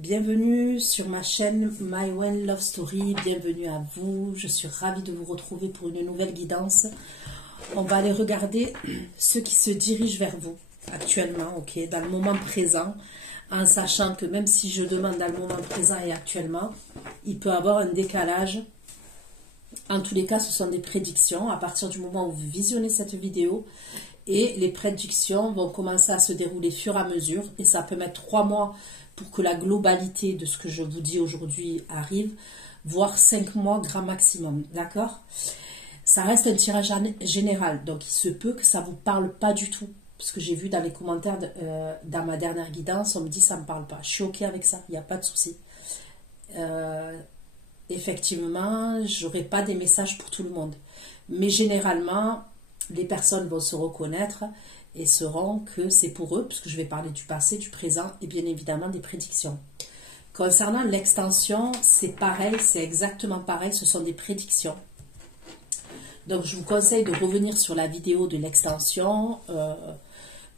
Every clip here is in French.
Bienvenue sur ma chaîne My One Love Story, bienvenue à vous, je suis ravie de vous retrouver pour une nouvelle guidance. On va aller regarder ceux qui se dirigent vers vous actuellement, ok, dans le moment présent, en sachant que même si je demande dans le moment présent et actuellement, il peut y avoir un décalage. En tous les cas, ce sont des prédictions à partir du moment où vous visionnez cette vidéo et les prédictions vont commencer à se dérouler au fur et à mesure et ça peut mettre 3 mois pour que la globalité de ce que je vous dis aujourd'hui arrive, voire 5 mois grand maximum, d'accord? Ça reste un tirage général, donc il se peut que ça ne vous parle pas du tout, parce que j'ai vu dans les commentaires, dans ma dernière guidance, on me dit ça ne me parle pas. Je suis ok avec ça, il n'y a pas de souci. Effectivement, je n'aurai pas des messages pour tout le monde, mais généralement, les personnes vont se reconnaître et sauront que c'est pour eux, puisque je vais parler du passé, du présent et bien évidemment des prédictions. Concernant l'extension, c'est pareil, c'est exactement pareil, ce sont des prédictions. Donc je vous conseille de revenir sur la vidéo de l'extension,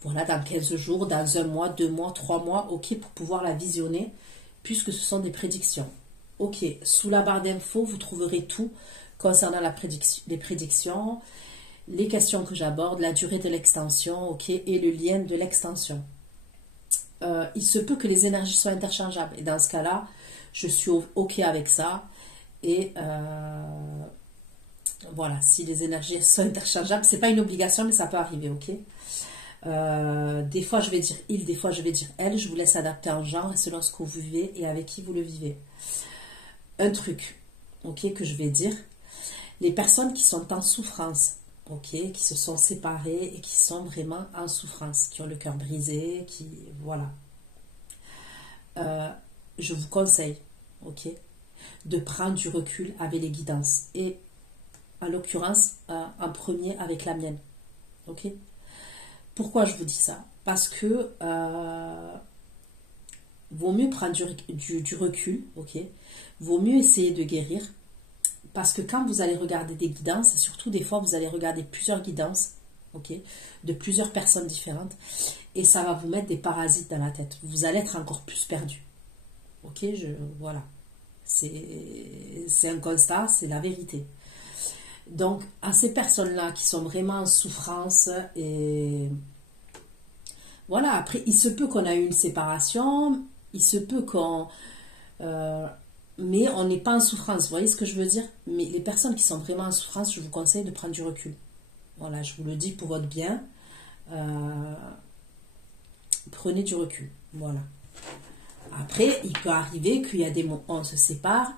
voilà, dans 15 jours, dans 1 mois, 2 mois, 3 mois, ok, pour pouvoir la visionner, puisque ce sont des prédictions. Ok, sous la barre d'infos, vous trouverez tout concernant les prédictions, les questions que j'aborde, la durée de l'extension, ok, et le lien de l'extension. Il se peut que les énergies soient interchangeables. Et dans ce cas-là, je suis ok avec ça. Et voilà, si les énergies sont interchangeables, c'est pas une obligation, mais ça peut arriver, ok. Des fois, je vais dire il, des fois, je vais dire elle. Je vous laisse adapter en genre et selon ce que vous vivez et avec qui vous le vivez. Un truc, ok, que je vais dire. Les personnes qui sont en souffrance, ok, qui se sont séparées et qui sont vraiment en souffrance, qui ont le cœur brisé, qui, voilà. Je vous conseille, ok, de prendre du recul avec les guidances. Et en l'occurrence, en premier avec la mienne, ok. Pourquoi je vous dis ça? Parce que vaut mieux prendre du recul, ok. Vaut mieux essayer de guérir. Parce que quand vous allez regarder des guidances, surtout des fois vous allez regarder plusieurs guidances, ok, de plusieurs personnes différentes, et ça va vous mettre des parasites dans la tête. Vous allez être encore plus perdu. Ok, voilà. C'est un constat, c'est la vérité. Donc, à ces personnes-là qui sont vraiment en souffrance, et voilà, après, il se peut qu'on a eu une séparation, il se peut qu'on... mais on n'est pas en souffrance, vous voyez ce que je veux dire? Mais les personnes qui sont vraiment en souffrance, je vous conseille de prendre du recul. Voilà, je vous le dis pour votre bien. Prenez du recul, voilà. Après, il peut arriver qu'il y a des moments où on se sépare,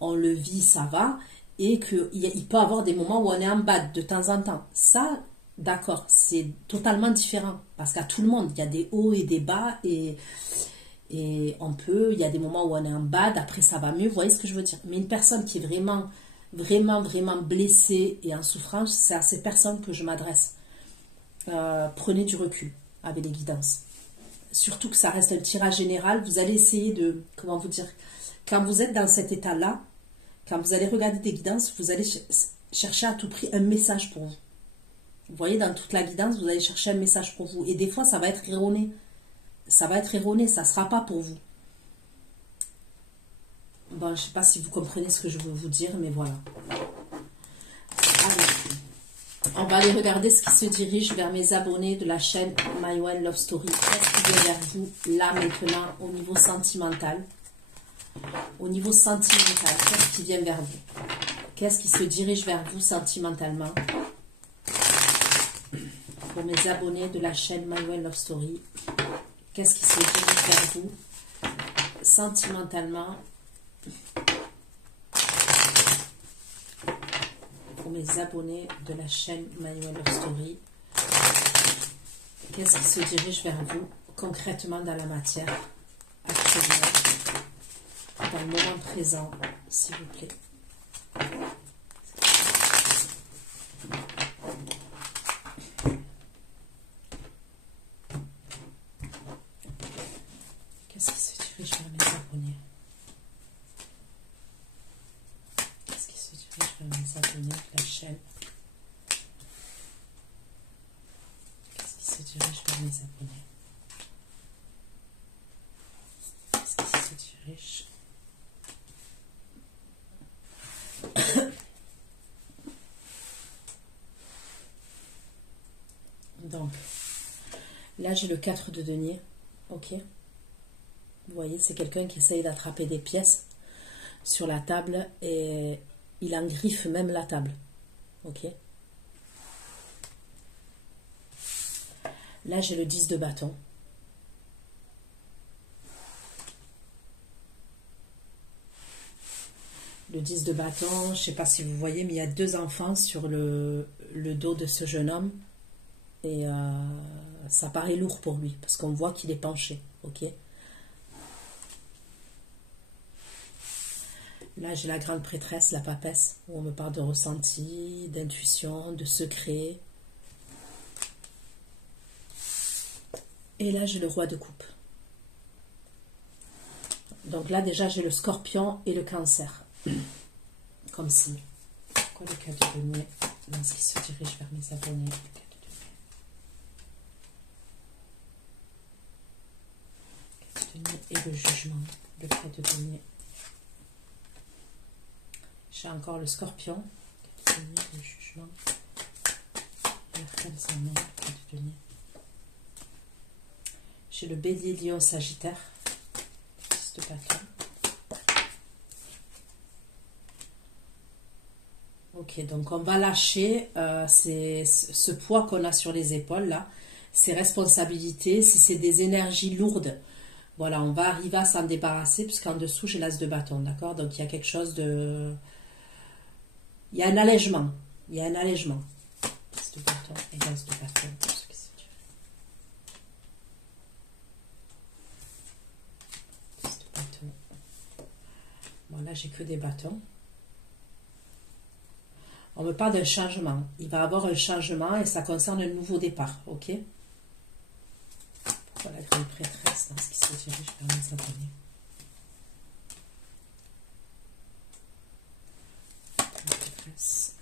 on le vit, ça va, et qu'il peut y avoir des moments où on est en bad de temps en temps. Ça, d'accord, c'est totalement différent, parce qu'à tout le monde, il y a des hauts et des bas, et il y a des moments où on est en bad, après ça va mieux, vous voyez ce que je veux dire. Mais une personne qui est vraiment, vraiment, vraiment blessée et en souffrance, c'est à ces personnes que je m'adresse. Prenez du recul avec les guidances. Surtout que ça reste un tirage général, vous allez essayer de, comment vous dire, quand vous êtes dans cet état-là, quand vous allez regarder des guidances, vous allez chercher à tout prix un message pour vous. Vous voyez, dans toute la guidance, vous allez chercher un message pour vous. Et des fois, ça va être erroné. Ça va être erroné, ça ne sera pas pour vous. Bon, je ne sais pas si vous comprenez ce que je veux vous dire, mais voilà. Allez. On va aller regarder ce qui se dirige vers mes abonnés de la chaîne My One Love Story. Qu'est-ce qui vient vers vous, là, maintenant, au niveau sentimental? Au niveau sentimental, qu'est-ce qui vient vers vous? Qu'est-ce qui se dirige vers vous sentimentalement? Pour mes abonnés de la chaîne My One Love Story, qu'est-ce qui se dirige vers vous sentimentalement? Pour mes abonnés de la chaîne My One Love Story, qu'est-ce qui se dirige vers vous concrètement dans la matière actuellement, dans le moment présent, s'il vous plaît? Qu'est-ce qui se dirige vers mes abonnés? Qu'est-ce qui se dirige vers mes abonnés de la chaîne? Qu'est-ce qui se dirige vers mes abonnés? Qu'est-ce qui se dirige. Donc, là j'ai le 4 de denier, ok. Vous voyez, c'est quelqu'un qui essaye d'attraper des pièces sur la table et il engriffe même la table, ok. Là j'ai le 10 de bâton. Le 10 de bâton, je ne sais pas si vous voyez, mais il y a 2 enfants sur le dos de ce jeune homme. Et ça paraît lourd pour lui, parce qu'on voit qu'il est penché, ok. Là, j'ai la grande prêtresse, la papesse, où on me parle de ressenti, d'intuition, de secret. Et là, j'ai le roi de coupe. Donc là, déjà, j'ai le scorpion et le cancer. Comme signe. Pourquoi le 4 de denier dans ce qui se dirige vers mes abonnés? Et le jugement, le 4 de denier. J'ai encore le scorpion, 4 de denier, le jugement, l'arcane sans nom, 4 de denier. J'ai le bélier, lion, sagittaire, 10 de bâton. Ok, donc on va lâcher ce poids qu'on a sur les épaules là, ces responsabilités, si c'est des énergies lourdes. Voilà, on va arriver à s'en débarrasser, puisqu'en dessous, j'ai l'as de bâton, d'accord? Donc, il y a quelque chose de... Il y a un allègement. Il y a un allègement. L'as de bâton et l'as de bâton, pour ce qui se dit. L'as de bâton. Bon, là, j'ai que des bâtons. On me parle d'un changement. Il va y avoir un changement et ça concerne un nouveau départ, ok? Pourquoi la grande prêtresse dans ce qui se dirige vers mes abonnés? Grande prêtresse.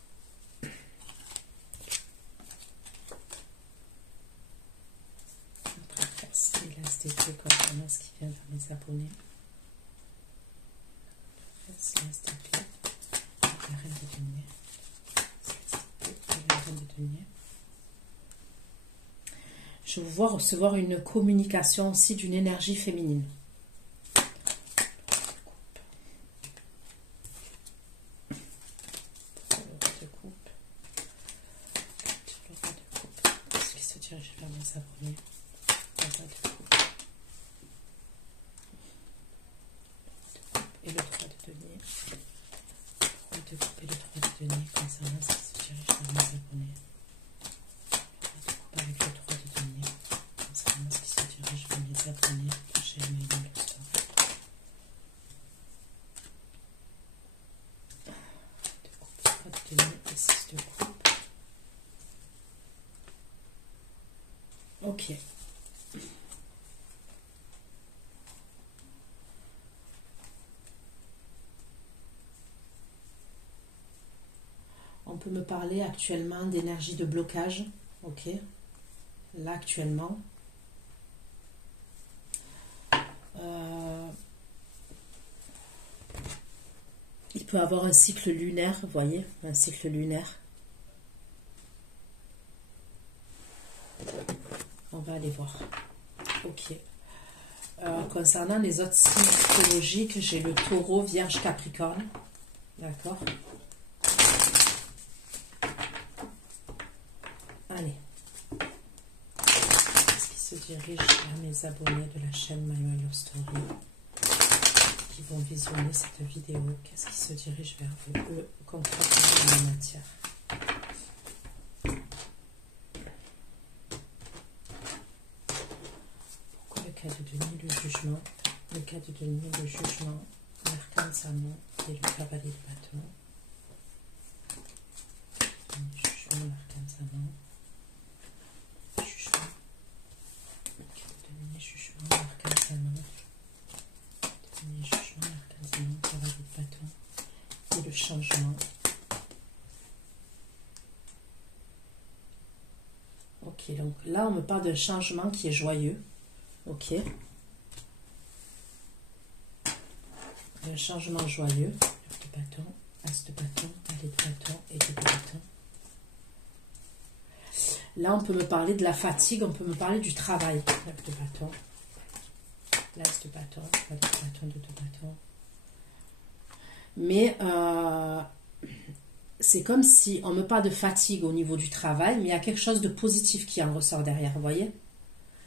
Grande prêtresse. Et là, c'était concernant ce qui vient vers mes abonnés. Prêtresse, là, c'était la reine de denier. La reine de denier. Je vous vois recevoir une communication aussi d'une énergie féminine. Qu'est-ce qui se dirige vers mes abonnés? Et le 3 de denier. Le 2 de coupe et le 3 de denier concernant ce qui se dirige vers mes abonnés. Avec le 3 de denier, concernant ce qui se dirige vers mes abonnés, chez mes illustrations. De coupe, 3 de denier et 6 de coupe. Ok. On peut me parler actuellement d'énergie de blocage, ok. Là actuellement, il peut avoir un cycle lunaire, vous voyez, un cycle lunaire. On va aller voir. Ok. Concernant les autres signes astrologiques, j'ai le taureau, vierge, capricorne. D'accord. Allez. Se dirige vers mes abonnés de la chaîne My Way Your Story qui vont visionner cette vidéo. Qu'est-ce qui se dirige vers eux concrètement dans la matière? Pourquoi le 4 de denier, le jugement? Le 4 de denier, le jugement, l'arcane Samon et le cavalier de bâton. Le jugement, l'arcane Samon. Jugement, l'arcane Samon, jugement, l'arcane Samon, cavalier de bâton et le changement. Ok, donc là on me parle d'un changement qui est joyeux. Ok. un changement joyeux. De bâton, as de bâton, valet de bâton et de bâton. Là, on peut me parler de la fatigue, on peut me parler du travail. De bâton, l'as de bâton, valet de bâton, de bâton. Mais c'est comme si on me parle de fatigue au niveau du travail, mais il y a quelque chose de positif qui en ressort derrière, vous voyez?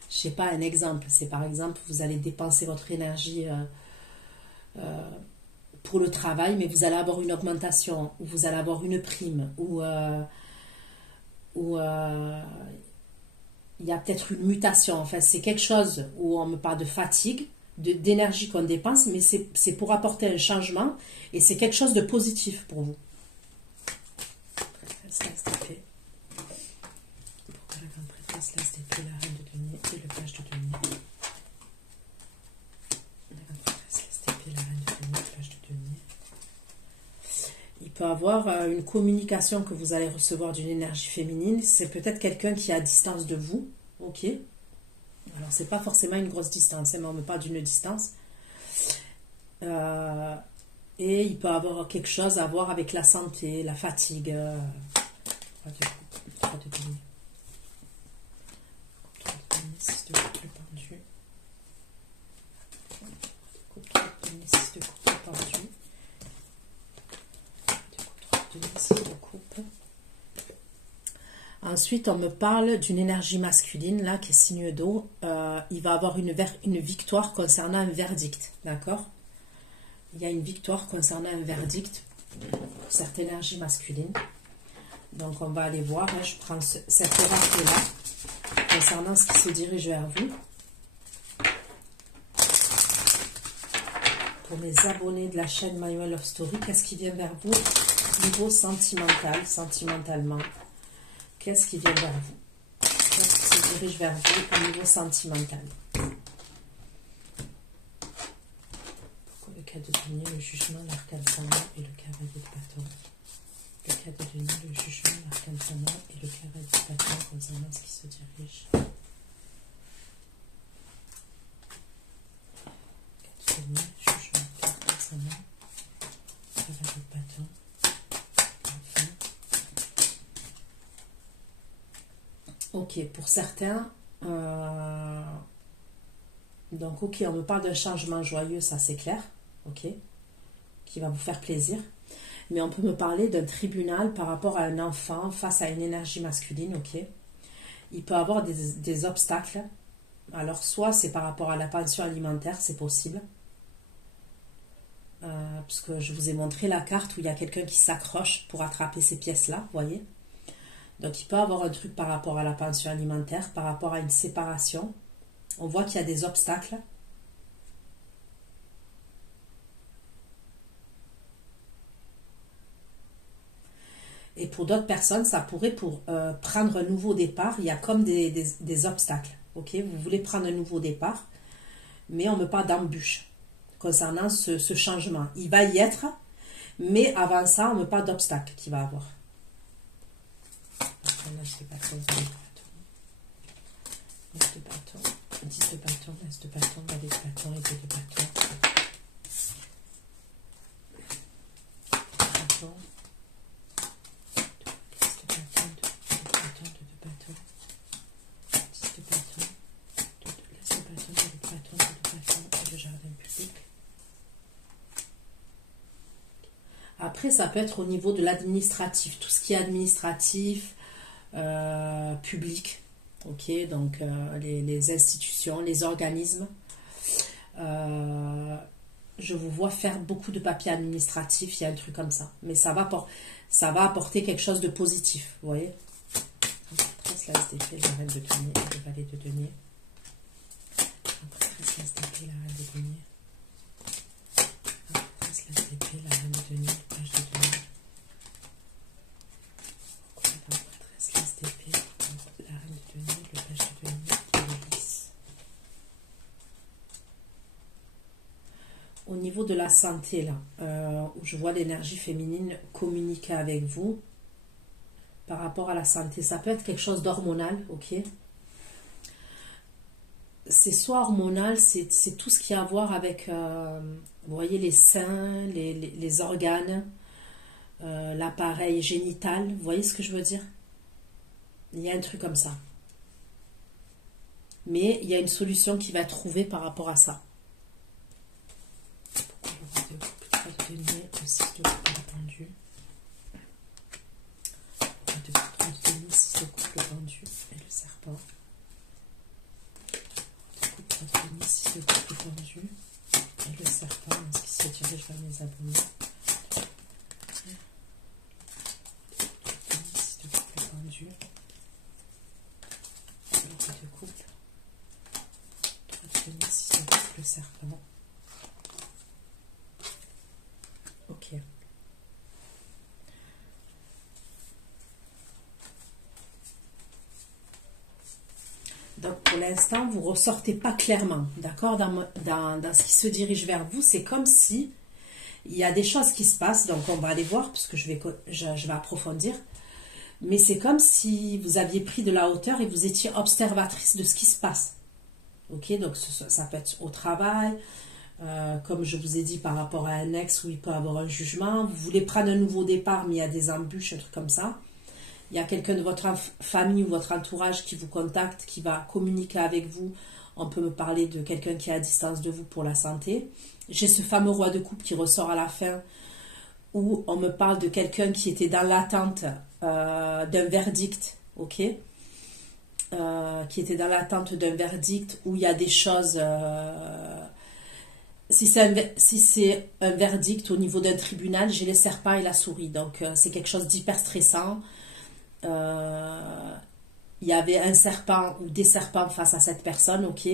Je ne sais pas, un exemple, c'est par exemple, vous allez dépenser votre énergie pour le travail, mais vous allez avoir une augmentation, ou vous allez avoir une prime, ou il y a peut-être une mutation. Enfin, c'est quelque chose où on me parle de fatigue, d'énergie qu'on dépense, mais c'est pour apporter un changement, et c'est quelque chose de positif pour vous. Prêtresse, l'as d'épée. Pourquoi la grande prêtresse, l'as d'épée, la reine de denier et le page de denier? La grande prêtresse, l'as d'épée, la reine de denier, le page de denier. Il peut avoir une communication que vous allez recevoir d'une énergie féminine. C'est peut-être quelqu'un qui est à distance de vous. Ok. Alors, c'est pas forcément une grosse distance, mais on me parle d'une distance. Et il peut avoir quelque chose à voir avec la santé, la fatigue. 3 de denier. 3 de denier, 6 de coupe, le pendu. 3 de denier, 6 de coupe, le pendu. De coupe. Ensuite, on me parle d'une énergie masculine, là, qui est signe d'eau. Il va avoir une victoire concernant un verdict, d'accord? Il y a une victoire concernant un verdict pour cette énergie masculine. Donc, on va aller voir. Hein, je prends cet oracle-là concernant ce qui se dirige vers vous. Pour mes abonnés de la chaîne My Way Love Story, qu'est-ce qui vient vers vous? Niveau sentimental, sentimentellement, qu'est-ce qui vient vers vous? Qu'est-ce qui se dirige vers vous au niveau sentimental? Pourquoi le cas de denier, le jugement, l'arcane flamand et le cavalier de bâton? Le cas de denier, le jugement, l'arcane flamand et le cavalier de bâton concernant ce qui se dirige. Cas de denier, jugement, l'arcane flamand, cavalier de bâton. Ok, pour certains, donc ok, on me parle d'un changement joyeux, ça c'est clair, ok, qui va vous faire plaisir, mais on peut me parler d'un tribunal par rapport à un enfant face à une énergie masculine, ok. Il peut avoir des obstacles, alors soit c'est par rapport à la pension alimentaire, c'est possible, parce que je vous ai montré la carte où il y a quelqu'un qui s'accroche pour attraper ces pièces-là, vous voyez. Donc, il peut avoir un truc par rapport à la pension alimentaire, par rapport à une séparation. On voit qu'il y a des obstacles. Et pour d'autres personnes, ça pourrait pour prendre un nouveau départ. Il y a comme des obstacles. Ok, vous voulez prendre un nouveau départ, mais on ne me parle d'embûche concernant ce changement. Il va y être, mais avant ça, on me parle d'obstacles qu'il va avoir. L'as de bâton, l'as de bâton, 10 de bâton, l'as de bâton, valet de bâton et 2 de bâton. Bâton, l'as de bâton, 2 de bâton, 2 de bâton, 10 de bâton, l'as de bâton, 2 de bâton, 2 de bâton et le jardin public. Après, ça peut être au niveau de l'administratif, tout ce qui est administratif, public, ok, donc les institutions, les organismes. Je vous vois faire beaucoup de papiers administratifs, il y a un truc comme ça, mais ça va apporter quelque chose de positif, vous voyez. Prêtresse, l'as d'épée, la reine de denier et le valet de denier. Prêtresse, l'as d'épée, la reine de denier. Prêtresse, l'as d'épée, la reine de denier, le page de denier. Au niveau de la santé, là, où je vois l'énergie féminine communiquer avec vous par rapport à la santé, ça peut être quelque chose d'hormonal, ok. c'est soit hormonal, c'est tout ce qui a à voir avec, vous voyez, les seins, les organes, l'appareil génital. Vous voyez ce que je veux dire? Il y a un truc comme ça. Mais il y a une solution qui va être trouvée par rapport à ça. Pourquoi le roi de coupe, 3 de denier, le 6 de coupe, le pendu. Le roi de coupe, 3 de denier, 6 de coupe, le pendu et le serpent. Le roi de coupe, 3 de denier, 6 de coupe, le pendu et le serpent, ce qui se dirige vers mes abonnés. Le roi de coupe, 6 de coupe, le pendu. Le roi de coupe. 6 de coupe, le serpent. Ok. Donc pour l'instant, vous ne ressortez pas clairement, d'accord, dans ce qui se dirige vers vous. C'est comme si il y a des choses qui se passent, donc on va aller voir, puisque je vais approfondir. Mais c'est comme si vous aviez pris de la hauteur et vous étiez observatrice de ce qui se passe. Ok, donc ça peut être au travail, comme je vous ai dit par rapport à un ex où il peut avoir un jugement. Vous voulez prendre un nouveau départ, mais il y a des embûches, un truc comme ça. Il y a quelqu'un de votre famille ou votre entourage qui vous contacte, qui va communiquer avec vous. On peut me parler de quelqu'un qui est à distance de vous pour la santé. J'ai ce fameux roi de coupe qui ressort à la fin, où on me parle de quelqu'un qui était dans l'attente d'un verdict, ok, qui était dans l'attente d'un verdict où il y a des choses... si c'est un verdict au niveau d'un tribunal, j'ai les serpents et la souris. Donc, c'est quelque chose d'hyper stressant. Il y avait un serpent ou des serpents face à cette personne, ok.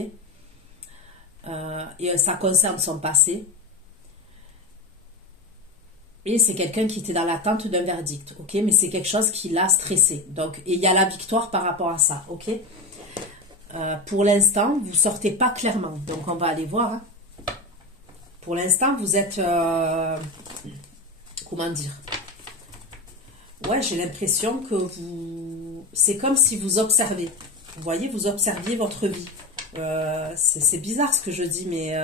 Et ça concerne son passé. Et c'est quelqu'un qui était dans l'attente d'un verdict, ok. Mais c'est quelque chose qui l'a stressé. Donc, et il y a la victoire par rapport à ça, ok. Pour l'instant, vous sortez pas clairement. Donc, on va aller voir. Hein. Pour l'instant, vous êtes... comment dire? Ouais, j'ai l'impression que vous... C'est comme si vous observez. Vous voyez, vous observiez votre vie. C'est bizarre ce que je dis, mais...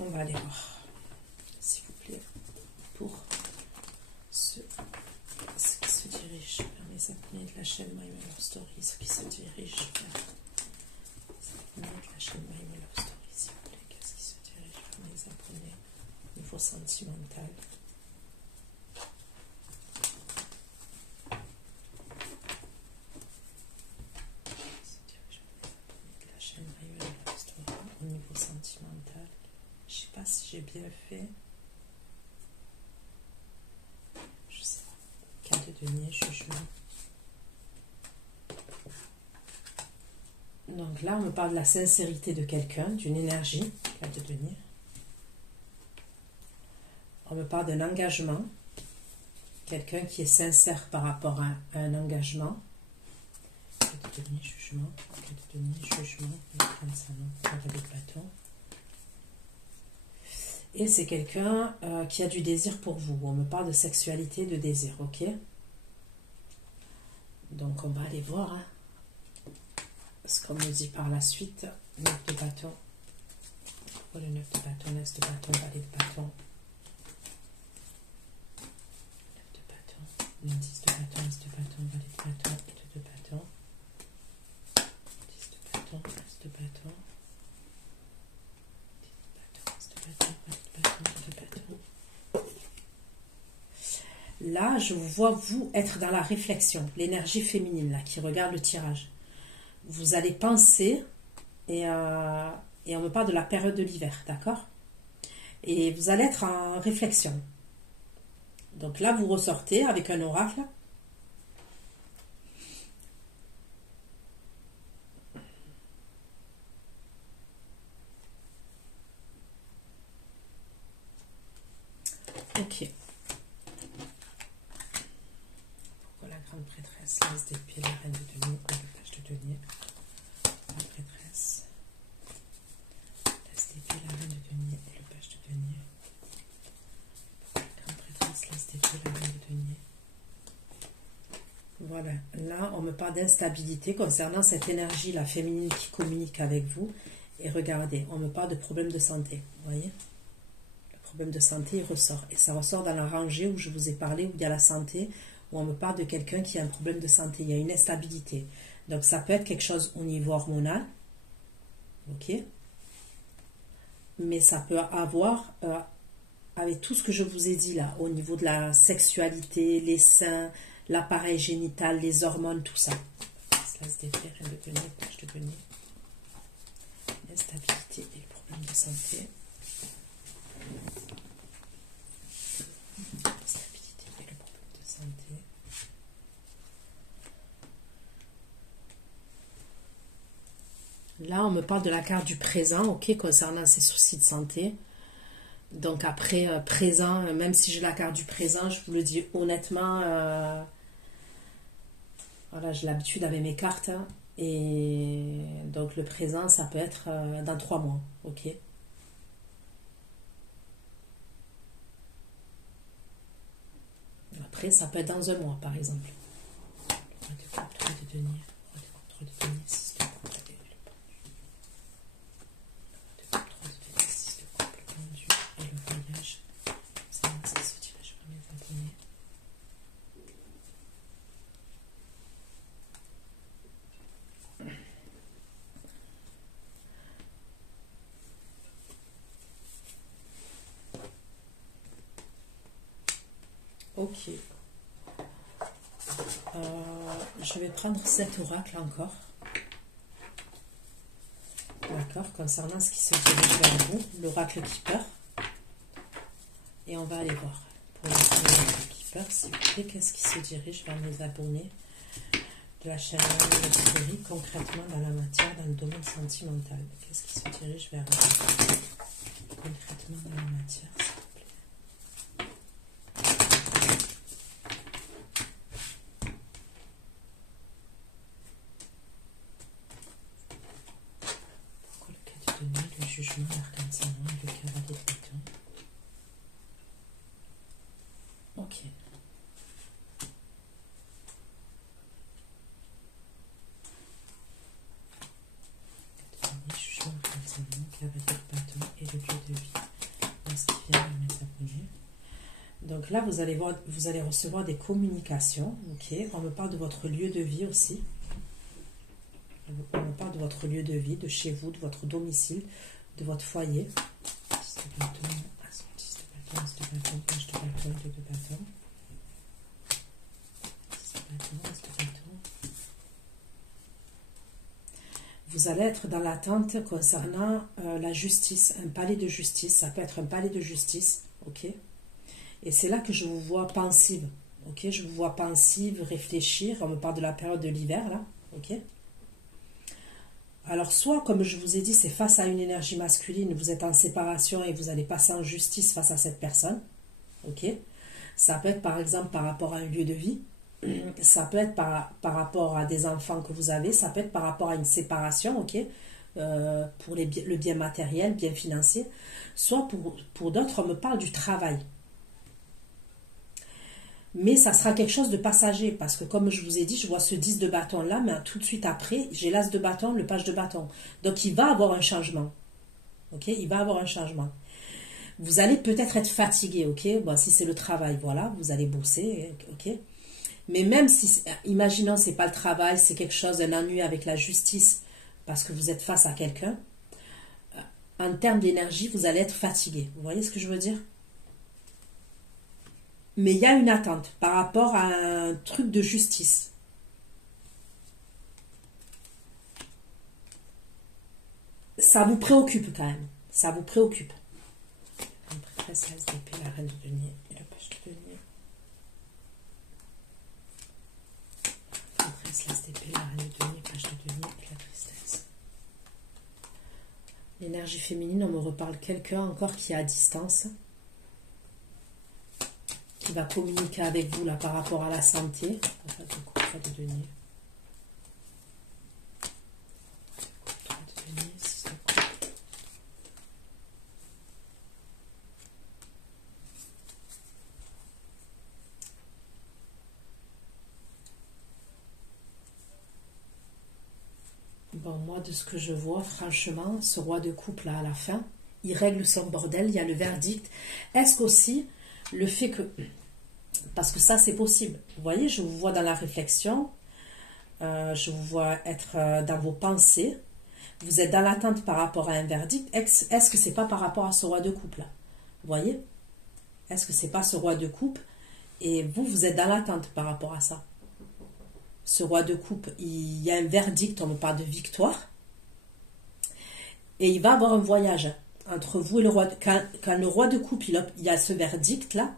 On va aller voir, s'il vous plaît, pour ce qui se dirige vers mes abonnés de la chaîne My Way of Story, ce qui se dirige vers les abonnés de la chaîne My Way of Story, s'il vous plaît, qu'est-ce qui se dirige vers mes abonnés au niveau sentimental. Au niveau sentimental, je sais pas si j'ai bien fait. Je sais pas. 4 de denier, jugement. Donc là, on me parle de la sincérité de quelqu'un, d'une énergie. 4 de denier. On me parle d'un engagement. Quelqu'un qui est sincère par rapport à un engagement. 4 de denier, jugement. 4 de denier, jugement. Le de bâton. Et c'est quelqu'un qui a du désir pour vous. On me parle de sexualité, de désir, ok? Donc on va aller voir hein, ce qu'on me dit par la suite. 9 de bâton. Oh, le 9 de bâton, l'as de bâton, valet de bâton. 9 de bâton, le 10 de bâton, as de bâton, valet de bâton et 2 de bâton. 10 de bâton, as de bâton. Là, je vous vois, vous, être dans la réflexion, l'énergie féminine, là, qui regarde le tirage. Vous allez penser, et on me parle de la période de l'hiver, d'accord? Et vous allez être en réflexion. Donc là, vous ressortez avec un oracle. Ok. Pourquoi la grande prêtresse, l'as d'épée, la reine de denier, le page de denier, la prêtresse, l'as d'épée, la reine de denier et le page de denier. Pourquoi la grande prêtresse, l'as d'épée, la reine de denier. on me parle d'instabilité concernant cette énergie, la féminine qui communique avec vous. Et regardez, on me parle de problèmes de santé. Vous voyez? Le problème de santé, il ressort. Et ça ressort dans la rangée où je vous ai parlé, où il y a la santé, où on me parle de quelqu'un qui a un problème de santé. Il y a une instabilité. Donc, ça peut être quelque chose au niveau hormonal. OK? Mais ça peut avoir, avec tout ce que je vous ai dit là, au niveau de la sexualité, les seins, l'appareil génital, les hormones, tout ça. Cela se défait, rien de venir, page de venir. L'instabilité et le problème de santé. L'instabilité et le problème de santé. Là, on me parle de la carte du présent, ok, concernant ces soucis de santé. Donc après, présent, même si j'ai la carte du présent, je vous le dis honnêtement, voilà, j'ai l'habitude avec mes cartes. Hein, et donc le présent, ça peut être dans 3 mois, ok. Après, ça peut être dans 1 mois, par exemple. Le Ok. Je vais prendre cet oracle encore. D'accord, concernant ce qui se dirige vers vous, l'oracle Keeper. Et on va aller voir. Pour l'oracle Keeper, s'il vous plaît, qu'est-ce qui se dirige vers mes abonnés de la chaîne de série, concrètement dans la matière, dans le domaine sentimental. Qu'est-ce qui se dirige vers eux concrètement dans la matière, s'il vous plaît. Pourquoi le cas de donner, le jugement, l'arcane sans nom et le cavalier de bâton? Ok. Et le lieu de vie. Ce qui vient de mes abonnés. Donc là, vous allez recevoir des communications. Ok. On me parle de votre lieu de vie aussi. On me parle de votre lieu de vie, de chez vous, de votre domicile, de votre foyer. Vous allez être dans l'attente concernant la justice, un palais de justice. Ça peut être un palais de justice, ok. Et c'est là que je vous vois pensive, ok. Je vous vois pensive, réfléchir. On me parle de la période de l'hiver, là, ok. Alors, soit, comme je vous ai dit, c'est face à une énergie masculine, vous êtes en séparation et vous allez passer en justice face à cette personne, ok. Ça peut être, par exemple, par rapport à un lieu de vie. Ça peut être par rapport à des enfants que vous avez, ça peut être par rapport à une séparation, ok, pour le bien matériel, bien financier, soit pour d'autres, on me parle du travail. Mais ça sera quelque chose de passager, parce que comme je vous ai dit, je vois ce 10 de bâton là, mais tout de suite après, j'ai l'as de bâton, le page de bâton. Donc il va avoir un changement, ok, il va avoir un changement. Vous allez peut-être être fatigué, ok, bon, si c'est le travail, voilà, vous allez bosser, ok. Mais même si, imaginons, c'est pas le travail, c'est quelque chose, un ennui avec la justice, parce que vous êtes face à quelqu'un, en termes d'énergie, vous allez être fatigué. Vous voyez ce que je veux dire? Mais il y a une attente par rapport à un truc de justice. Ça vous préoccupe quand même. Ça vous préoccupe. La prêtresse, l'as d'épée, la reine de denier et la page de denier. L'as d'épée, la reine de denier, page de denier et la tristesse. L'énergie féminine, on me reparle quelqu'un encore qui est à distance, qui va communiquer avec vous là par rapport à la santé. De denier. Bon, moi, de ce que je vois, franchement, ce roi de coupe, là, à la fin, il règle son bordel, il y a le verdict. Est-ce qu'aussi, le fait que... Parce que ça, c'est possible. Vous voyez, je vous vois dans la réflexion, je vous vois être dans vos pensées. Vous êtes dans l'attente par rapport à un verdict. Est-ce que c'est pas par rapport à ce roi de coupe, là? Vous voyez? Est-ce que c'est pas ce roi de coupe? Et vous, vous êtes dans l'attente par rapport à ça. Ce roi de coupe, il y a un verdict, on me parle de victoire. Et il va avoir un voyage entre vous et le roi. Quand le roi de coupe, il y a ce verdict-là,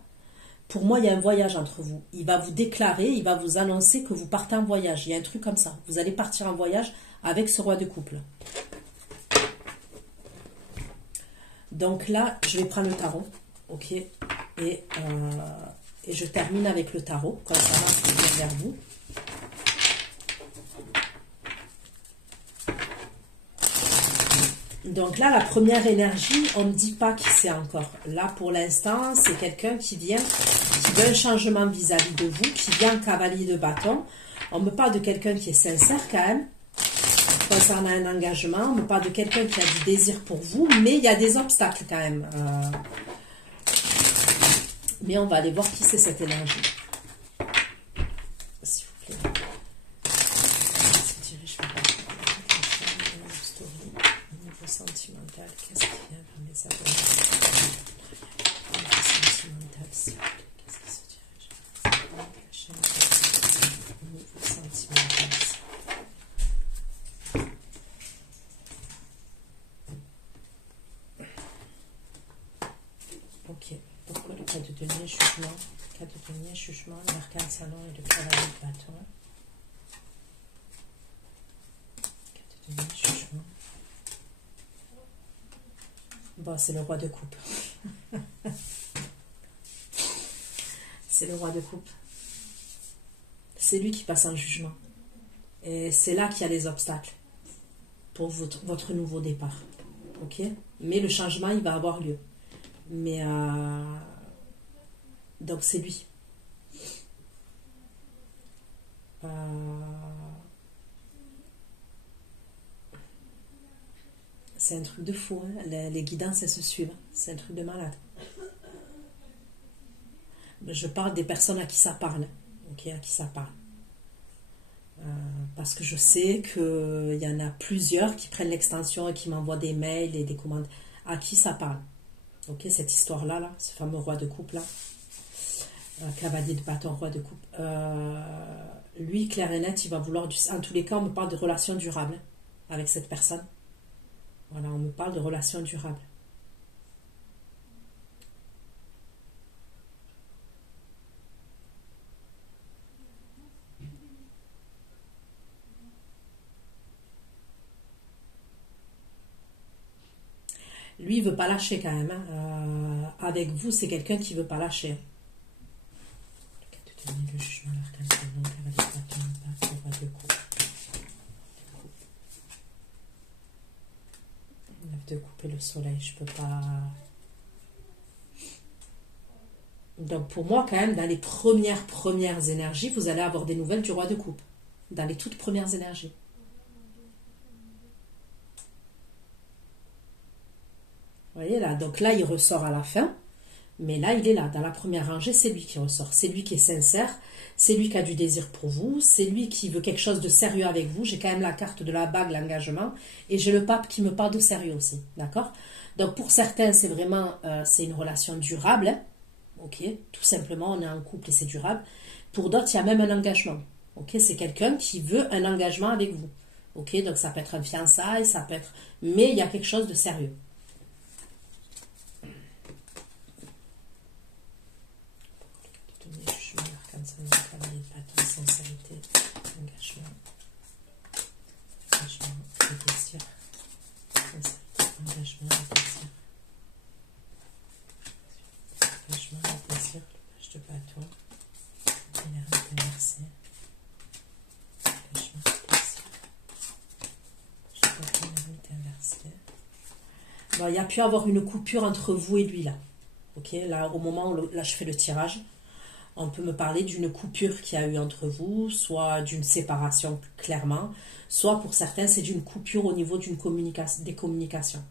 pour moi, il y a un voyage entre vous. Il va vous déclarer, il va vous annoncer que vous partez en voyage. Il y a un truc comme ça. Vous allez partir en voyage avec ce roi de couple. Donc là, je vais prendre le tarot. Ok. Et je termine avec le tarot. Comme ça, là, je vais vers vous. Donc là, la première énergie, on ne dit pas qui c'est encore. Là, pour l'instant, c'est quelqu'un qui vient, qui veut un changement vis-à-vis de vous, qui vient en cavalier de bâton. On me parle de quelqu'un qui est sincère quand même, concernant un engagement. On me parle de quelqu'un qui a du désir pour vous, mais il y a des obstacles quand même. Mais on va aller voir qui c'est cette énergie. S'il vous plaît. Sentimental, qu'est-ce qui vient vers mes abonnés? Sentimental, s'il vous plaît, qu'est-ce qui se dirige? Niveau sentimental. Ok, pourquoi le cas de denier, jugement? Cas de denier, jugement, l'arcane salon et le cavalier de bâton. Cas de denier, jugement. Bon, c'est le roi de coupe. C'est le roi de coupe. C'est lui qui passe en jugement. Et c'est là qu'il y a les obstacles pour votre nouveau départ. Ok? Mais le changement, il va avoir lieu. Mais donc c'est lui. C'est un truc de fou, hein. Les guidances, elles se suivent. C'est un truc de malade. Je parle des personnes à qui ça parle. Ok, à qui ça parle. Parce que je sais qu'il y en a plusieurs qui prennent l'extension et qui m'envoient des mails et des commandes. À qui ça parle. Ok, cette histoire-là, là, ce fameux roi de coupe, là. Cavalier de bâton, roi de coupe. Lui, clair et net, il va vouloir... En tous les cas, on me parle de relations durables hein, avec cette personne. Voilà, on me parle de relations durables. Lui, il ne veut pas lâcher quand même. Hein. Avec vous, c'est quelqu'un qui ne veut pas lâcher. Le jugement, l'arcane salon, cavalier de bâton, roi de coupe. De couper le soleil, je peux pas. Donc pour moi quand même dans les premières énergies, vous allez avoir des nouvelles du roi de coupe, dans les toutes premières énergies. Vous voyez là, donc là il ressort à la fin, mais là il est là, dans la première rangée, c'est lui qui ressort, c'est lui qui est sincère, c'est lui qui a du désir pour vous, c'est lui qui veut quelque chose de sérieux avec vous. J'ai quand même la carte de la bague, l'engagement, et j'ai le pape qui me parle de sérieux aussi, d'accord? Donc pour certains, c'est vraiment, c'est une relation durable, hein, ok? Tout simplement, on est en couple et c'est durable. Pour d'autres, il y a même un engagement, ok? C'est quelqu'un qui veut un engagement avec vous, ok? Donc ça peut être un fiançailles, ça peut être... Mais il y a quelque chose de sérieux. Sincérité, engagement, et désir. Sincérité, engagement et désir. Engagement et désir, le page de bâton, l'énergie inversée. Engagement et désir. Je vois l'énergie inversée. Bon, il y a pu avoir une coupure entre vous et lui là. Ok, là au moment où là je fais le tirage. On peut me parler d'une coupure qu'il y a eu entre vous, soit d'une séparation clairement, soit pour certains c'est d'une coupure au niveau des communications.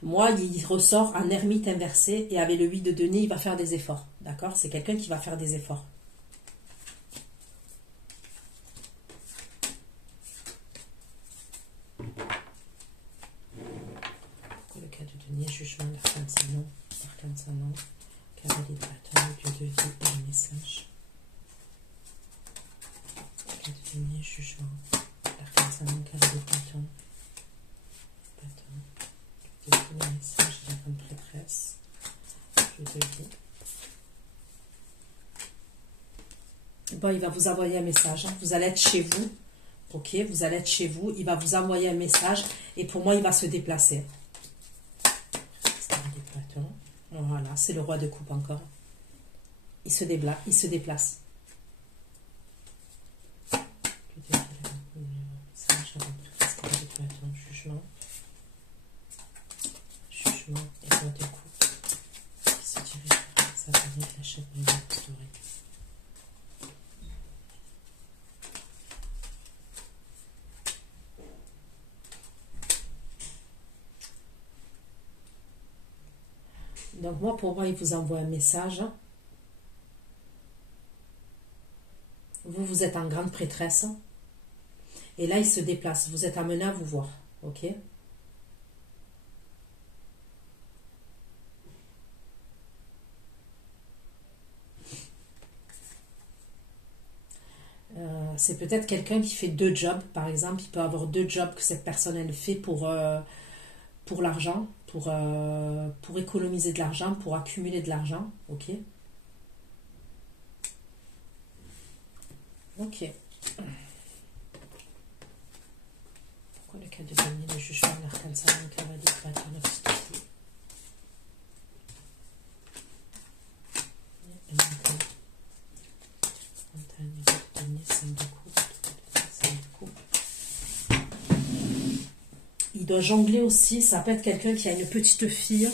Moi, il ressort un ermite inversé et avec le 8 de denier, il va faire des efforts. D'accord? C'est quelqu'un qui va faire des efforts. Le cas de denier, jugement, l'arcane sa nom, cavalier de bâton, dieu de vie et le message. Le cas de denier, jugement, l'arcane sa nom, cavalier de bâton. Le message de la grande prêtresse, dieu de vie. Bon, il va vous envoyer un message. Vous allez être chez vous. Ok, vous allez être chez vous. Il va vous envoyer un message. Et pour moi, il va se déplacer. Voilà, c'est le roi de coupe encore. Il se déplace. Jugement et roi de coupe. Qui se dirige vers sa famille, la chef de l'histoire. Donc moi, pour moi, il vous envoie un message. Vous êtes en grande prêtresse. Et là, il se déplace. Vous êtes amené à vous voir. Ok? C'est peut-être quelqu'un qui fait 2 jobs. Par exemple, il peut avoir 2 jobs que cette personne elle fait pour l'argent, pour économiser de l'argent, pour accumuler de l'argent. Ok? Ok. Pourquoi le cas de denier, le jugement, l'arcane sa nom, cavalier de bâton, l'obscurité? Il doit jongler aussi, ça peut être quelqu'un qui a une petite fille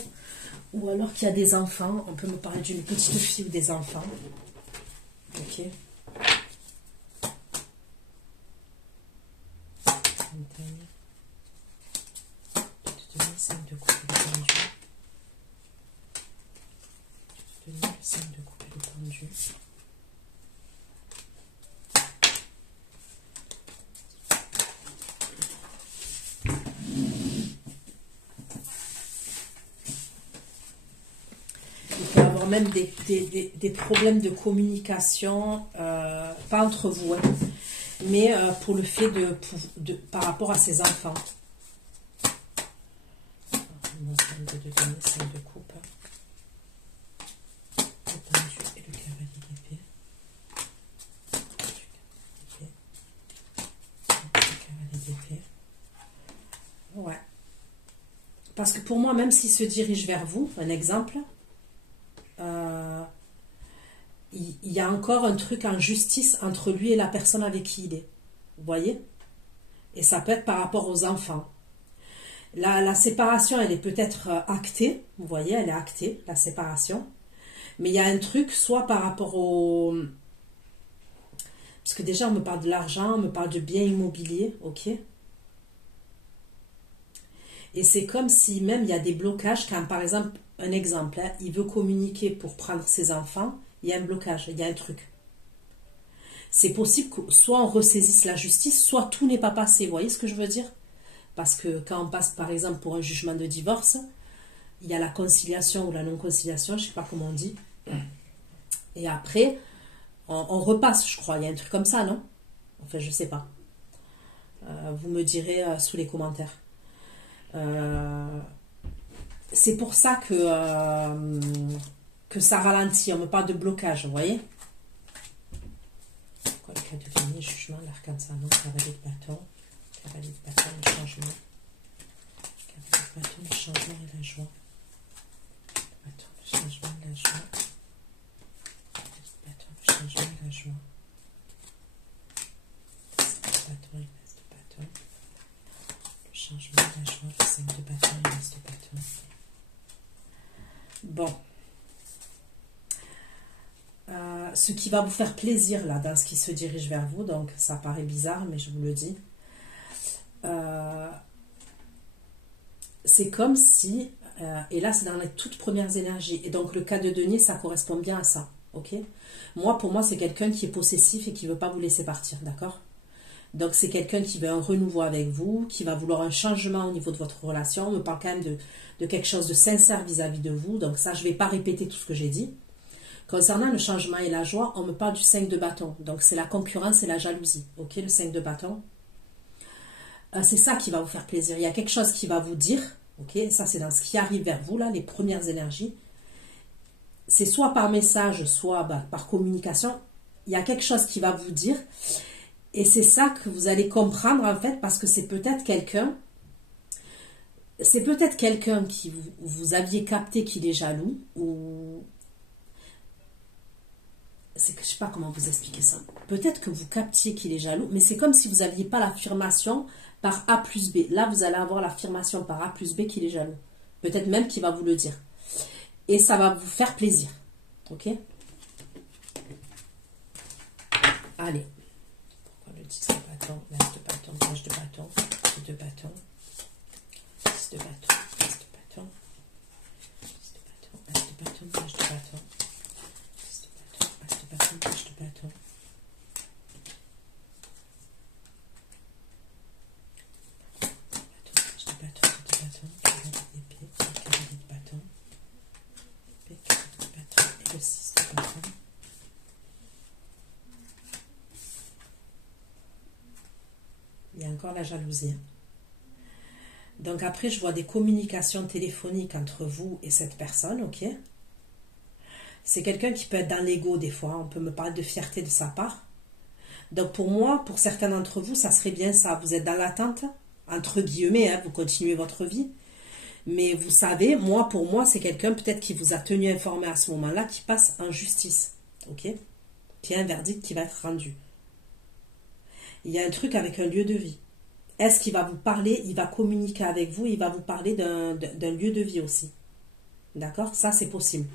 ou alors qui a des enfants. On peut me parler d'une petite fille ou des enfants. Ok. Montagne. 5 de coupe et de pendu. 5 de coupe et de pendu. Même des problèmes de communication, pas entre vous, hein, mais pour le fait par rapport à ses enfants. De donner 5 de coupe, le pendu et le cavalier d'épée. Le cavalier d'épée. Ouais. Parce que pour moi, même s'il se dirige vers vous, un exemple, il y a encore un truc en justice entre lui et la personne avec qui il est. Vous voyez? Et ça peut être par rapport aux enfants. La séparation, elle est peut-être actée. Vous voyez, elle est actée, la séparation. Mais il y a un truc, soit par rapport au... Parce que déjà, on me parle de l'argent, on me parle de biens immobiliers, ok? Et c'est comme si même il y a des blocages, quand par exemple, un exemple, hein, il veut communiquer pour prendre ses enfants, il y a un blocage, il y a un truc. C'est possible que soit on ressaisisse la justice, soit tout n'est pas passé. Vous voyez ce que je veux dire? Parce que quand on passe par exemple pour un jugement de divorce, il y a la conciliation ou la non-conciliation, je ne sais pas comment on dit. Et après, on repasse, je crois. Il y a un truc comme ça, non? Enfin, je ne sais pas. Vous me direz sous les commentaires. C'est pour ça que ça ralentit. On me parle de blocage, vous voyez? Quoi, le cas de denier, jugement, l'arcane sa nom, cavalier de bâton. Cavalier de bâton, le changement. Cavalier de bâton, le changement et la joie. Bâton, le changement et la joie. Cavalier de bâton, le changement et la joie. Bâton et l'as de bâton. Le changement et la joie, le 5 de bâton et l'as de bâton. Bon. ce qui va vous faire plaisir là, dans ce qui se dirige vers vous, donc ça paraît bizarre, mais je vous le dis, c'est comme si, et là c'est dans les toutes premières énergies, et donc le cas de denier, ça correspond bien à ça, ok? Moi, pour moi, c'est quelqu'un qui est possessif et qui ne veut pas vous laisser partir, d'accord? Donc c'est quelqu'un qui veut un renouveau avec vous, qui va vouloir un changement au niveau de votre relation. On me parle quand même de quelque chose de sincère vis-à-vis de vous, donc ça, je ne vais pas répéter tout ce que j'ai dit. Concernant le changement et la joie, on me parle du 5 de bâton, donc c'est la concurrence et la jalousie, ok? Le 5 de bâton. C'est ça qui va vous faire plaisir. Il y a quelque chose qui va vous dire, ok? Ça, c'est dans ce qui arrive vers vous, là, les premières énergies. C'est soit par message, soit par communication. Il y a quelque chose qui va vous dire. Et c'est ça que vous allez comprendre, en fait, parce que c'est peut-être quelqu'un qui vous aviez capté qu'il est jaloux, ou... C'est que je ne sais pas comment vous expliquer ça. Peut-être que vous captiez qu'il est jaloux, mais c'est comme si vous n'aviez pas l'affirmation par A plus B. Là, vous allez avoir l'affirmation par A plus B qu'il est jaloux. Peut-être même qu'il va vous le dire. Et ça va vous faire plaisir. Ok? Allez. Pourquoi le 10 de bâton, l'as de bâton, l'âge de bâton, 2 de bâton, 6 de bâton, 6 de bâton, 6 de bâton, l'âge de bâton, l'âge de bâton, 6 de bâton, l'âge de bâton, l'âge de bâton. Il y a encore la jalousie. Donc après, je vois des communications téléphoniques entre vous et cette personne, ok? C'est quelqu'un qui peut être dans l'ego des fois. On peut me parler de fierté de sa part. Donc pour moi, pour certains d'entre vous, ça serait bien ça. Vous êtes dans l'attente, entre guillemets, hein, vous continuez votre vie. Mais vous savez, pour moi, c'est quelqu'un peut-être qui vous a tenu informé à ce moment-là, qui passe en justice, ok? Qui a un verdict qui va être rendu. Il y a un truc avec un lieu de vie. Est-ce qu'il va vous parler, il va communiquer avec vous, il va vous parler d'un lieu de vie aussi. D'accord? Ça, c'est possible.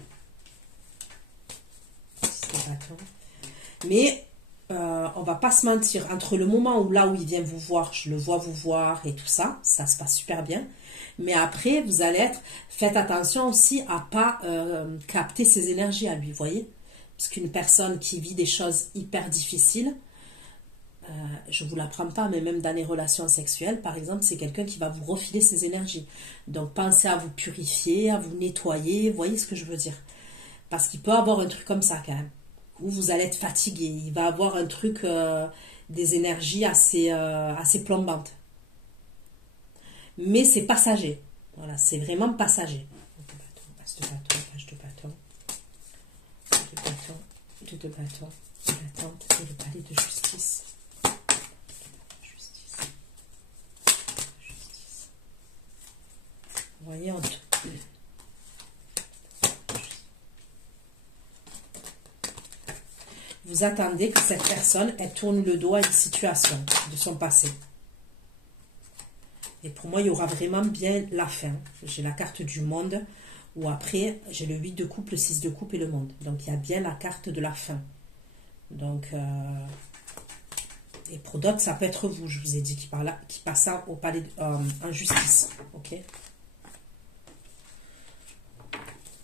Mais on va pas se mentir. Entre le moment où là où il vient vous voir, je le vois vous voir et tout ça, ça se passe super bien. Mais après, vous allez faites attention aussi à pas capter ses énergies à lui, vous voyez? Parce qu'une personne qui vit des choses hyper difficiles, je ne vous l'apprends pas, mais même dans les relations sexuelles, par exemple, c'est quelqu'un qui va vous refiler ses énergies. Donc, pensez à vous purifier, à vous nettoyer, vous voyez ce que je veux dire? Parce qu'il peut avoir un truc comme ça, quand même, où vous allez être fatigué. Il va avoir un truc, des énergies assez plombantes. Mais c'est passager. Voilà, c'est vraiment passager. De bâton, page de bâton, de bâton, de bâton, l'attente et le palais de justice. Vous voyez, vous attendez que cette personne, elle tourne le dos à une situation de son passé. Et pour moi, il y aura vraiment bien la fin. J'ai la carte du monde, ou après, j'ai le 8 de coupe, le 6 de coupe et le monde. Donc, il y a bien la carte de la fin. Donc, et pour d'autres, ça peut être vous, je vous ai dit, qui passe au palais en justice. Ok?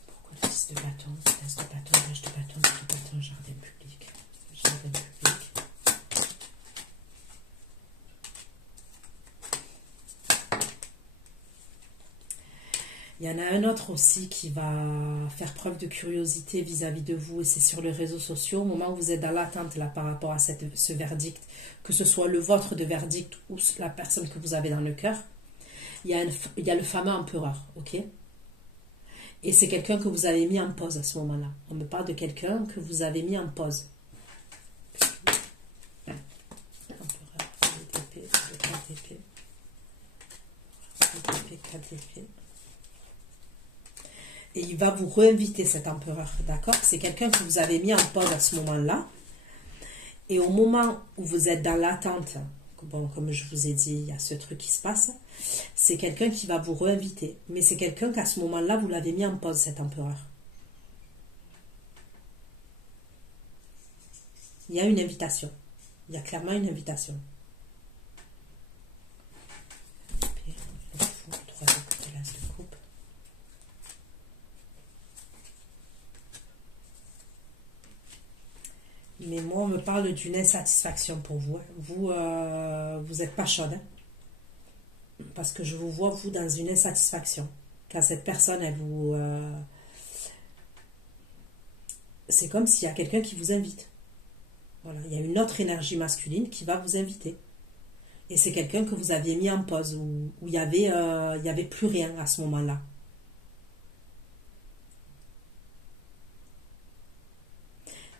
Pourquoi le 6 de bâton, l'as de bâton, l'âge de bâton, de bâton, jardin public. Jardin public. Il y en a un autre aussi qui va faire preuve de curiosité vis-à-vis de vous, et c'est sur les réseaux sociaux, au moment où vous êtes dans l'attente là par rapport à ce verdict, que ce soit le vôtre de verdict ou la personne que vous avez dans le cœur, il y a le fameux empereur, ok? Et c'est quelqu'un que vous avez mis en pause à ce moment-là. On me parle de quelqu'un que vous avez mis en pause. Empereur, 4 d'épée, 4 d'épée, 4 d'épée. Et il va vous réinviter, cet empereur, d'accord? C'est quelqu'un que vous avez mis en pause à ce moment-là. Et au moment où vous êtes dans l'attente, bon, comme je vous ai dit, il y a ce truc qui se passe, c'est quelqu'un qui va vous réinviter. Mais c'est quelqu'un qu'à ce moment-là, vous l'avez mis en pause, cet empereur. Il y a une invitation. Il y a clairement une invitation. Puis, le fou, 3 de coupe et l'as de coupe. Mais moi, on me parle d'une insatisfaction pour vous. Vous, vous n'êtes pas chaude. Hein? Parce que je vous vois, vous, dans une insatisfaction. Quand cette personne, elle vous... c'est comme s'il y a quelqu'un qui vous invite. Voilà, il y a une autre énergie masculine qui va vous inviter. Et c'est quelqu'un que vous aviez mis en pause, où il y avait plus rien à ce moment-là.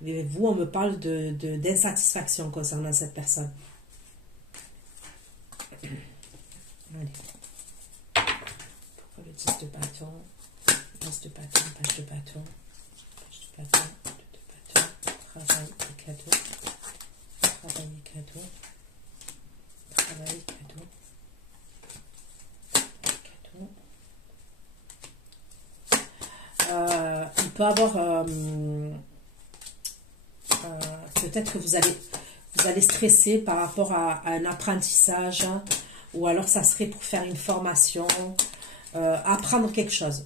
Mais vous, on me parle d'insatisfaction concernant cette personne. Allez. Pourquoi le 10 de bâton, 10 de bâton, page de bâton, page de bâton, 2 de bâton, travail et cadeau, travail et cadeau, travail et cadeau, cadeau. Il peut avoir... peut-être que vous allez stresser par rapport à un apprentissage, hein, ou alors ça serait pour faire une formation, apprendre quelque chose,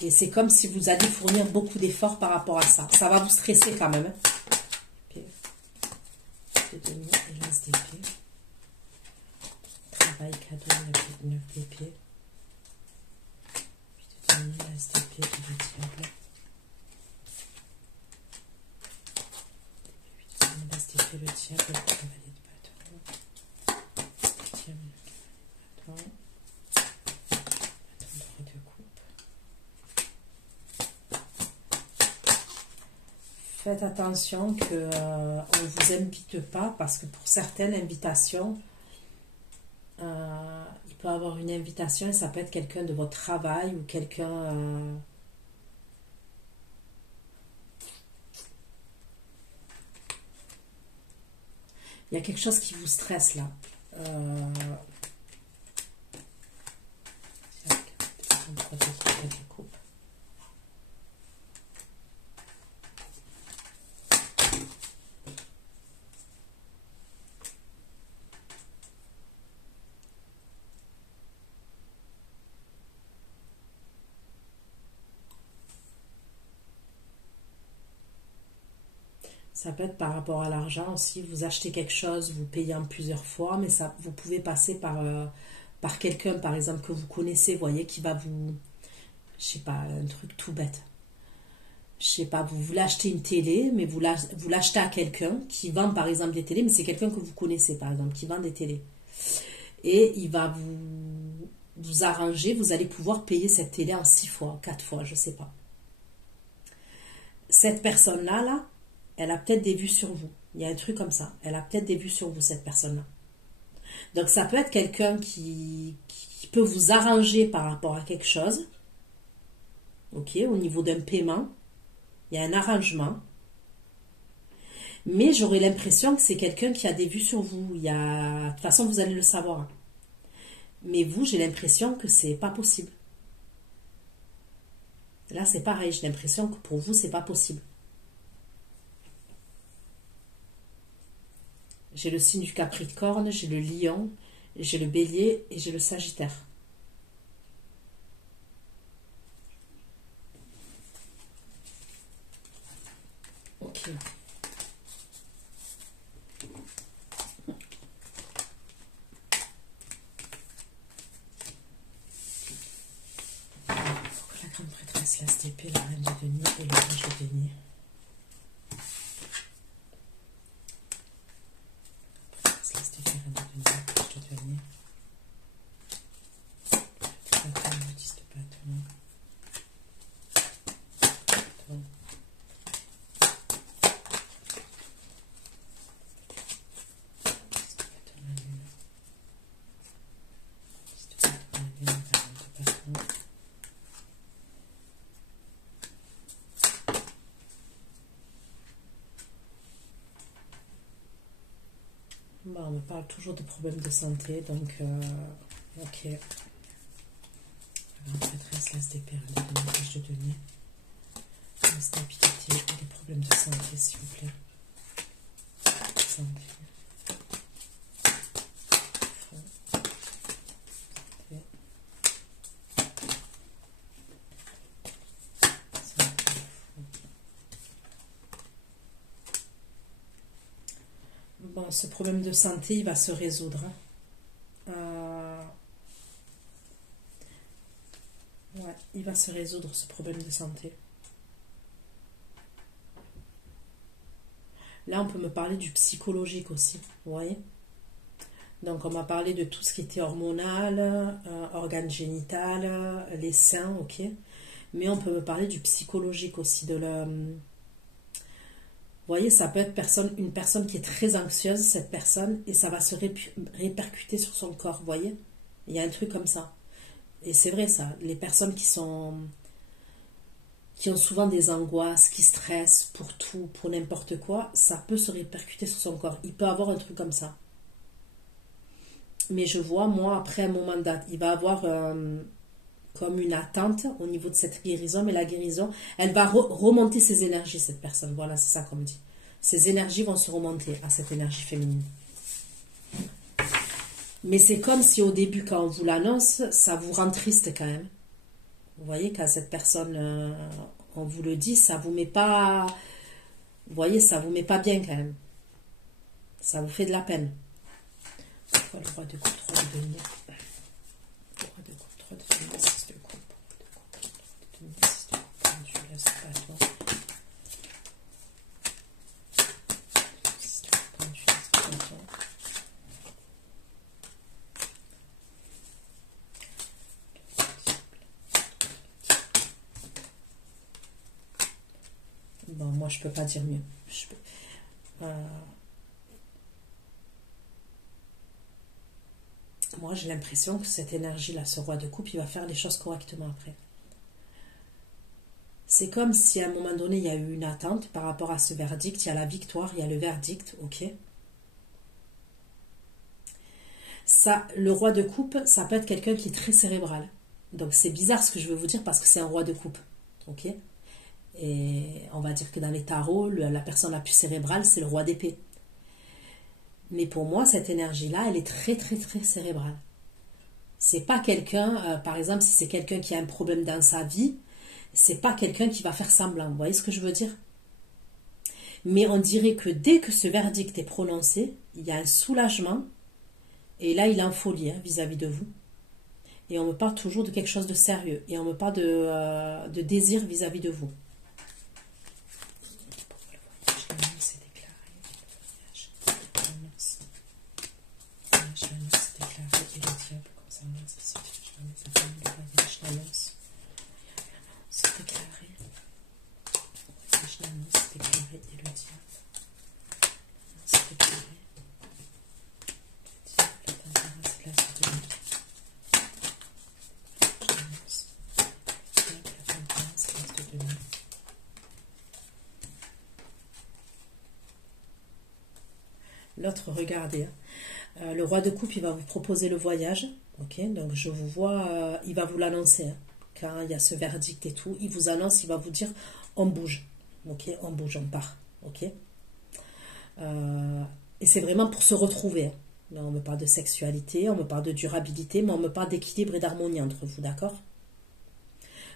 Et c'est comme si vous alliez fournir beaucoup d'efforts par rapport à ça. Ça va vous stresser quand même. Hein. Travail, cadeau, 9 d'épée. Puis de demi, l'as d'épée, du diable. Le diable, le cavalier de bâton, le diable, le bâton, bâton de coupe. Faites attention qu'on ne vous invite pas, parce que pour certaines invitations, il peut y avoir une invitation et ça peut être quelqu'un de votre travail ou quelqu'un... Il y a quelque chose qui vous stresse là. Ça peut être par rapport à l'argent aussi. Vous achetez quelque chose, vous payez en plusieurs fois, mais ça, vous pouvez passer par quelqu'un, par exemple, que vous connaissez, voyez, qui va vous... Je sais pas, un truc tout bête. Je sais pas, vous voulez acheter une télé, mais vous l'achetez à quelqu'un qui vend, par exemple, des télés, mais c'est quelqu'un que vous connaissez, par exemple, qui vend des télés. Et il va vous arranger, vous allez pouvoir payer cette télé en 6 fois, 4 fois, je sais pas. Cette personne-là, là, elle a peut-être des vues sur vous. Il y a un truc comme ça. Elle a peut-être des vues sur vous, cette personne-là. Donc, ça peut être quelqu'un qui peut vous arranger par rapport à quelque chose. Ok, au niveau d'un paiement. Il y a un arrangement. Mais j'aurais l'impression que c'est quelqu'un qui a des vues sur vous. De toute façon, vous allez le savoir. Mais vous, j'ai l'impression que c'est pas possible. Là, c'est pareil. J'ai l'impression que pour vous, c'est pas possible. J'ai le signe du Capricorne, j'ai le Lion, j'ai le Bélier et j'ai le Sagittaire. Ok. Pourquoi la grande prêtresse, l'as d'épée, la reine de denier et le page de denier? Bon, on me parle toujours de problèmes de santé, donc ok. La prêtresse, l'as d'épée, de denier, page de denier. Instabilité et des problèmes de santé, s'il vous plaît. Santé. Bon, ce problème de santé, il va se résoudre. Ouais, il va se résoudre, ce problème de santé. Là, on peut me parler du psychologique aussi, vous voyez? Donc, on m'a parlé de tout ce qui était hormonal, organes génitales, les seins, ok? Mais on peut me parler du psychologique aussi, de la... Vous voyez, ça peut être une personne qui est très anxieuse, cette personne, et ça va se répercuter sur son corps, vous voyez? Il y a un truc comme ça. Et c'est vrai ça, les personnes qui ont souvent des angoisses, qui stressent pour tout, pour n'importe quoi, ça peut se répercuter sur son corps. Il peut avoir un truc comme ça. Mais je vois, moi, après un moment date, il va avoir comme une attente au niveau de cette guérison, mais la guérison, elle va remonter ses énergies, cette personne. Voilà, c'est ça qu'on me dit. Ses énergies vont se remonter à cette énergie féminine. Mais c'est comme si au début, quand on vous l'annonce, ça vous rend triste quand même. Vous voyez, quand cette personne, on vous le dit, ça vous met pas... Vous voyez, ça vous met pas bien quand même. Ça vous fait de la peine. Pourquoi le roi de coupe 3 de denier? Le roi de coupe 3 de denier, 6 de coupe. Le roi de coupe 6 de coupe, pendu, là, c'est pas à toi. 6 de coupe, pendu, là, c'est pas à toi. Bon, moi, je peux pas dire mieux. Moi, j'ai l'impression que cette énergie-là, ce roi de coupe, il va faire les choses correctement après. C'est comme si à un moment donné, il y a eu une attente par rapport à ce verdict. Il y a la victoire, il y a le verdict, ok. Ça, le roi de coupe, ça peut être quelqu'un qui est très cérébral. Donc, c'est bizarre ce que je veux vous dire parce que c'est un roi de coupe, ok. Et on va dire que dans les tarots, la personne la plus cérébrale, c'est le roi d'épée. Mais pour moi, cette énergie-là, elle est très, très, très cérébrale. C'est pas quelqu'un, par exemple, si c'est quelqu'un qui a un problème dans sa vie, c'est pas quelqu'un qui va faire semblant. Vous voyez ce que je veux dire? Mais on dirait que dès que ce verdict est prononcé, il y a un soulagement. Et là, il est en folie vis-à-vis de vous. Et on me parle toujours de quelque chose de sérieux. Et on me parle de désir vis-à-vis de vous. L'autre, regardez, le roi de coupe, il va vous proposer le voyage, ok, donc je vous vois, il va vous l'annoncer, quand il y a ce verdict et tout, il vous annonce, il va vous dire, on bouge, ok, on bouge, on part, ok, et c'est vraiment pour se retrouver, on me parle de sexualité, on me parle de durabilité, mais on me parle d'équilibre et d'harmonie entre vous, d'accord?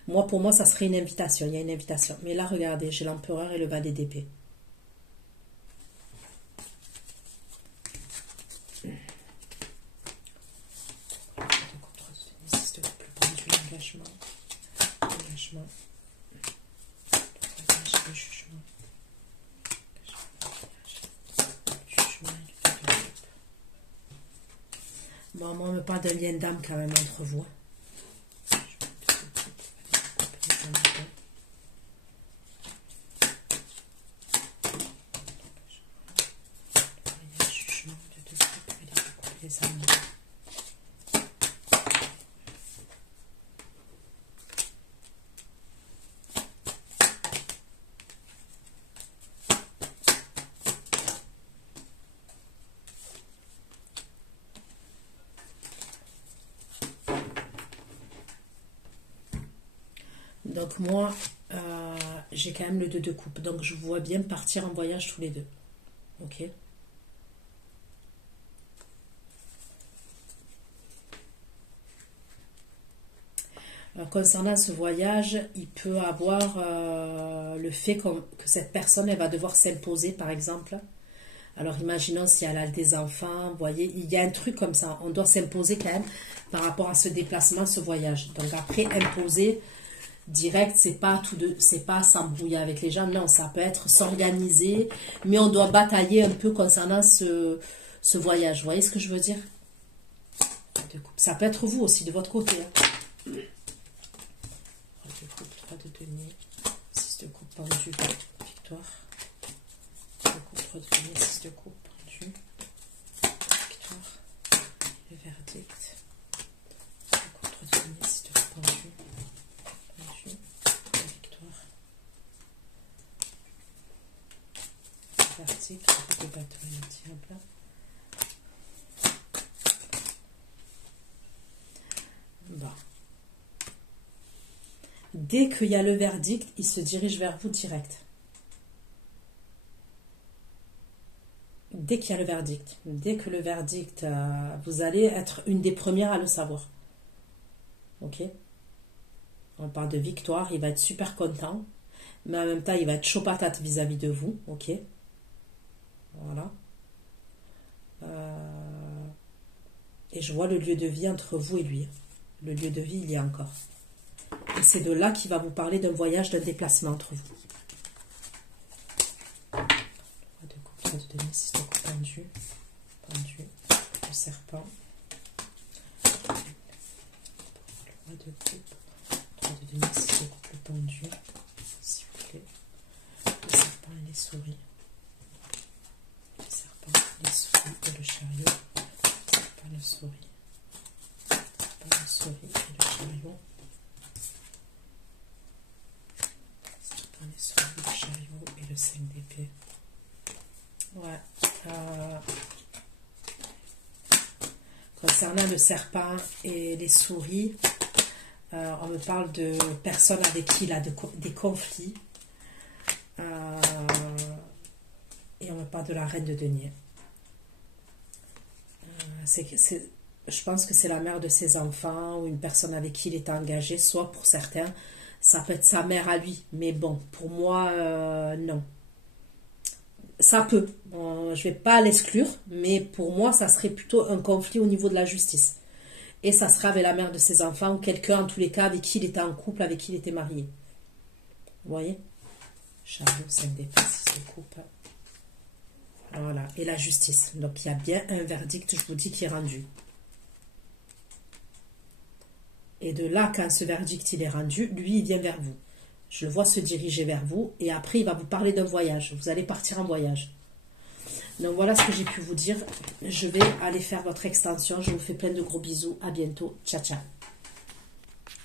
Moi, pour moi, ça serait une invitation, il y a une invitation, mais là, regardez, j'ai l'empereur et le valet d'épée. Bon, moi, on me parle d'un lien d'âme quand même entre vous. Donc moi, j'ai quand même le 2 de coupe. Donc, je vous vois bien partir en voyage tous les deux. Ok. Concernant ce voyage, il peut avoir le fait que cette personne, elle va devoir s'imposer, par exemple. Alors, imaginons si elle a des enfants, vous voyez, il y a un truc comme ça. On doit s'imposer quand même par rapport à ce déplacement, ce voyage. Donc, après, imposer direct, c'est pas s'embrouiller avec les gens. Non, ça peut être s'organiser, mais on doit batailler un peu concernant ce voyage. Vous voyez ce que je veux dire? Ça peut être vous aussi, de votre côté. Hein. 3 de denier, 6 de coupe pendu, victoire. 3 de coupe, 3 de denier, 6 de coupe pendu, victoire. Le verdict. 3 de coupe, 3 de denier, 6 de coupe pendu, la victoire. Le verdict, le de bateau et le diable. Bon. Dès qu'il y a le verdict, il se dirige vers vous direct. Dès qu'il y a le verdict. Dès que le verdict, vous allez être une des premières à le savoir. Ok? On parle de victoire, il va être super content. Mais en même temps, il va être chaud patate vis-à-vis de vous. Ok? Voilà. Et je vois le lieu de vie entre vous et lui. Le lieu de vie, il y a encore. Et c'est de là qu'il va vous parler d'un voyage, d'un déplacement entre vous. 3 de coupe, 3 de denier, 6 de coupe pendu, le serpent. 3 de coupe, 3 de denier, 6 de coupe, le pendu, s'il vous plaît. Le serpent et les souris. Le serpent, les souris et le chariot. Le serpent, le souris. Le serpent, le souris et le chariot. Le chariot et le 5 d'épée. Ouais. Concernant le serpent et les souris, on me parle de personnes avec qui il a des conflits. Et on me parle de la reine de denier. Je pense que c'est la mère de ses enfants ou une personne avec qui il est engagé, soit pour certains. Ça peut être sa mère à lui, mais bon, pour moi, non. Ça peut. Je ne vais pas l'exclure, mais pour moi, ça serait plutôt un conflit au niveau de la justice. Et ça serait avec la mère de ses enfants ou quelqu'un, en tous les cas, avec qui il était en couple, avec qui il était marié. Vous voyez? Chariot, 5 d'épée, 6 de coupe. Voilà. Et la justice. Donc, il y a bien un verdict, je vous dis, qui est rendu. Et de là, quand ce verdict il est rendu, lui, il vient vers vous. Je le vois se diriger vers vous. Et après, il va vous parler d'un voyage. Vous allez partir en voyage. Donc, voilà ce que j'ai pu vous dire. Je vais aller faire votre extension. Je vous fais plein de gros bisous. À bientôt. Ciao, ciao.